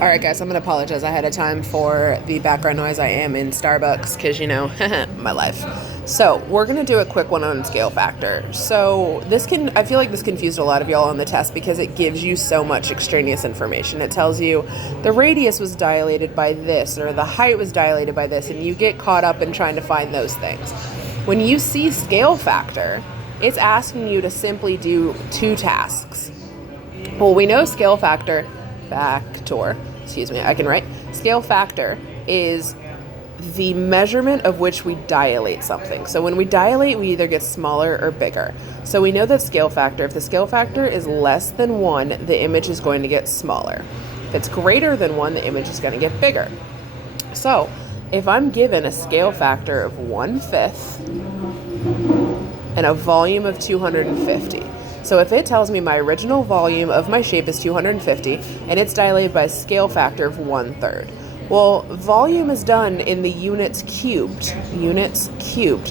All right, guys, I'm going to apologize ahead of time for the background noise. I am in Starbucks because, my life. So we're going to do a quick one on scale factor. So I feel like this confused a lot of y'all on the test because it gives you so much extraneous information. It tells you the radius was dilated by this or the height was dilated by this, and you get caught up in trying to find those things. When you see scale factor, it's asking you to simply do two tasks. Well, we know scale factor, I can write. Scale factor is the measurement of which we dilate something. So when we dilate, we either get smaller or bigger. So we know that scale factor, if the scale factor is less than 1, the image is going to get smaller. If it's greater than 1, the image is going to get bigger. So if I'm given a scale factor of 1/5 and a volume of 250, so if it tells me my original volume of my shape is 250 and it's dilated by a scale factor of 1/3, well, volume is done in the units cubed.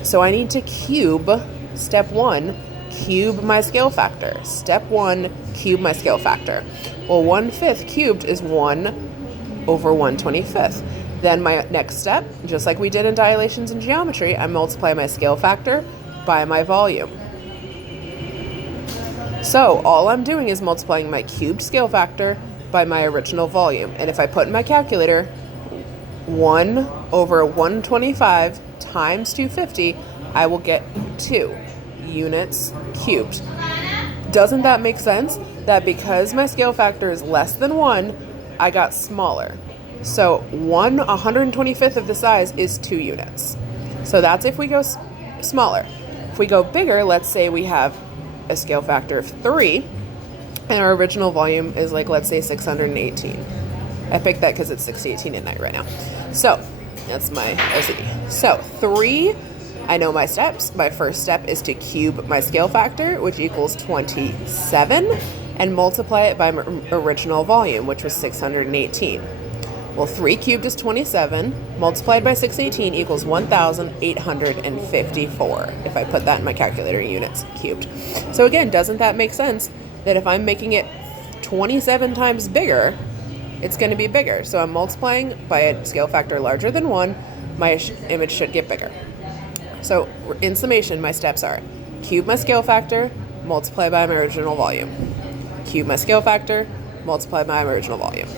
So I need to cube, step 1, cube my scale factor. Step 1, cube my scale factor. Well, 1/5 cubed is 1 over 1/25. Then my next step, just like we did in dilations in geometry, I multiply my scale factor by my volume. So all I'm doing is multiplying my cubed scale factor by my original volume. And if I put in my calculator 1 over 125 times 250, I will get 2 units cubed. Doesn't that make sense? That because my scale factor is less than 1, I got smaller. So 1/125th of the size is 2 units. So that's if we go smaller. If we go bigger, let's say we have a scale factor of 3, and our original volume is let's say 618. I picked that because it's 6:18 at night right now. So that's my OCD. So 3, I know my steps. My first step is to cube my scale factor, which equals 27, and multiply it by my original volume, which was 618. Well, 3 cubed is 27, multiplied by 618 equals 1,854, if I put that in my calculator, units cubed. So again, doesn't that make sense that if I'm making it 27 times bigger, it's going to be bigger? So I'm multiplying by a scale factor larger than 1, my image should get bigger. So in summation, my steps are cube my scale factor, multiply by my original volume. Cube my scale factor, multiply by my original volume.